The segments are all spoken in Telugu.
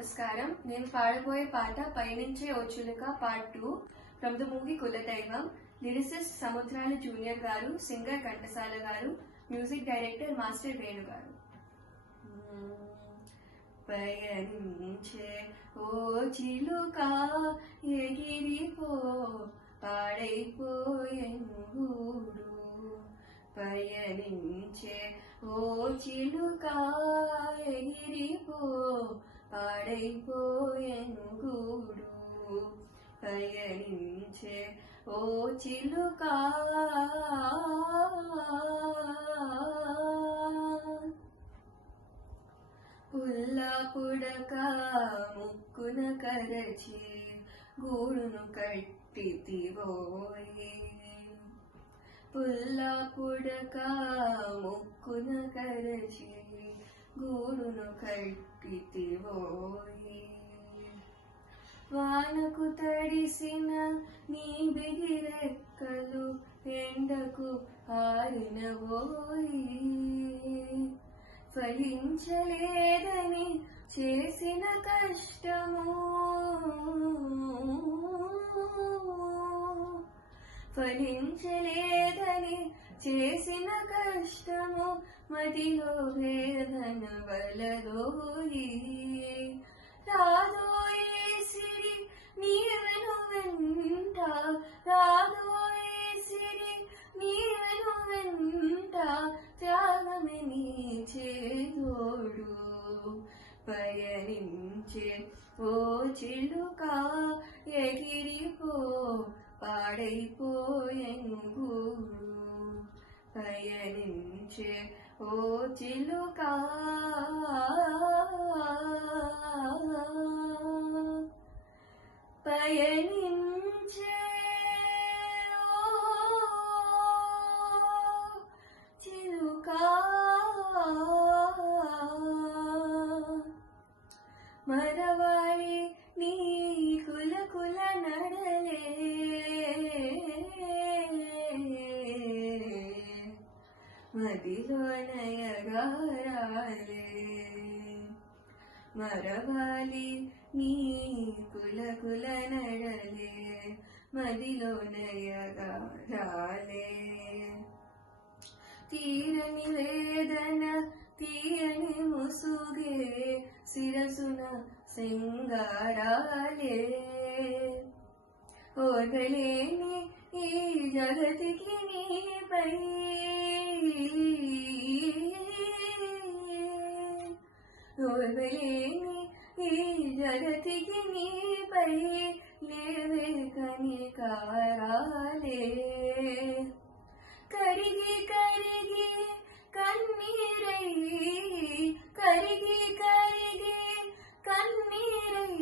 నమస్కారం. నేను పాడబోయే పాట పైనుంచే ఓ చిలుక పార్ట్ 2 ఫ్రమ్ ద మూవీ కులదైవం. లిరిసిస్ట్ సముద్రాల జూనియర్ గారు, సింగర్ ఘంటసాల గారు, మ్యూజిక్ డైరెక్టర్ మాస్టర్ వేణు గారు. పయనించే ఓ చిలుక ఎగిరిపో పాడైపోయెను గూడు. పయనించే ఓ చిలుక ఎగిరిపో పాడైపోయెను గూడు. పయనించే ఓ చిలుక పుల్ల పుడక ముక్కున కరచి గూడును కట్టితివోయి. పుల్ల పుడక ముక్కున కరచి గూడును కట్టితివోయి. వానకు తడిసిన నీ బిగిరెక్కలు ఎండకు ఆరినవోయి. ఫలించలేదని చేసిన కష్టము, ఫలించలేదని చేసిన కష్టము మదిలో వేదన వలదోయి. రాదోయే సిరి నీవెను వెంట, రాదోయే సిరి నీవెను వెంట, త్యాగమే నీ చేదోడు. పయనించే ఓ చిలుక ఎగిరిపో పాడైపోయెను గూడు. పయనించే ఓ చిలుక పయనించే ఓ చిలుక మరవాలి నీ కుల కుల నడలే, మదిలో నయగారాలే. మరవాలి నీ కుల కుల నడలే, మదిలో నయగారాలే. తీరని వేదన తీయని ముసుగే శిరసున సింగారాలే. ఓర్వలేని ఈ జగతికి నీపై, ఓర్వలేని ఈ జగతికి నీపై లేవే కనికారాలే. కరిగి కరిగి కన్నీరై, కరిగి కరిగి కన్నీరై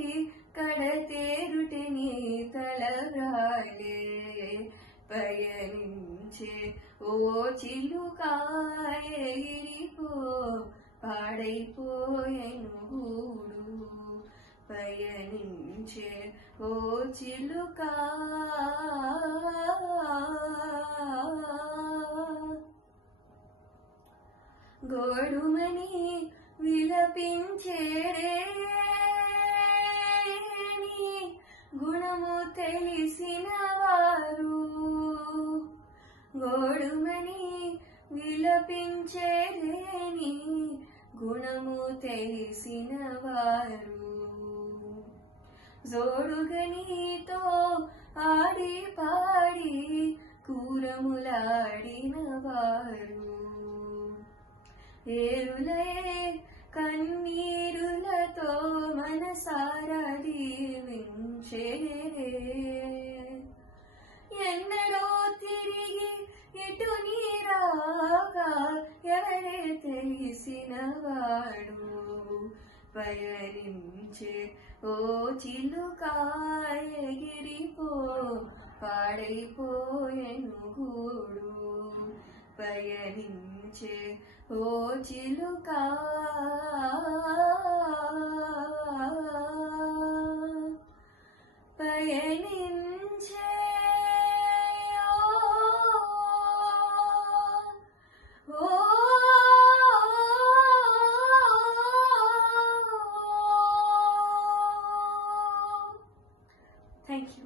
కడతేరుటి నీ తలరాలే. పయనించే ఓ చిలుక ఎగిరిపో పాడైపోయెను గూడు. పయనించే ఓ చిలుక గోడుమని విలపించేరే నీ గుణము తెలిసిన వారు. గోడుమని విలపించేరే నీ గుణము తెలిసిన వారు. జోడుగా నీతో ఆడి పాడి కూరములాడిన వారు. ఏరులే కన్నీరులతో మనసారా దీవించేరే. ఎన్నడో తిరిగి ఇటు నీరాగా ఎవరే తెలిసిన వాడు. పయనించే ఓ చిలుక ఎగిరిపో పాడైపోయెను గూడు. పయనించే ఓ చిలుక పయనించే ఓ థ్యాంక్ యూ.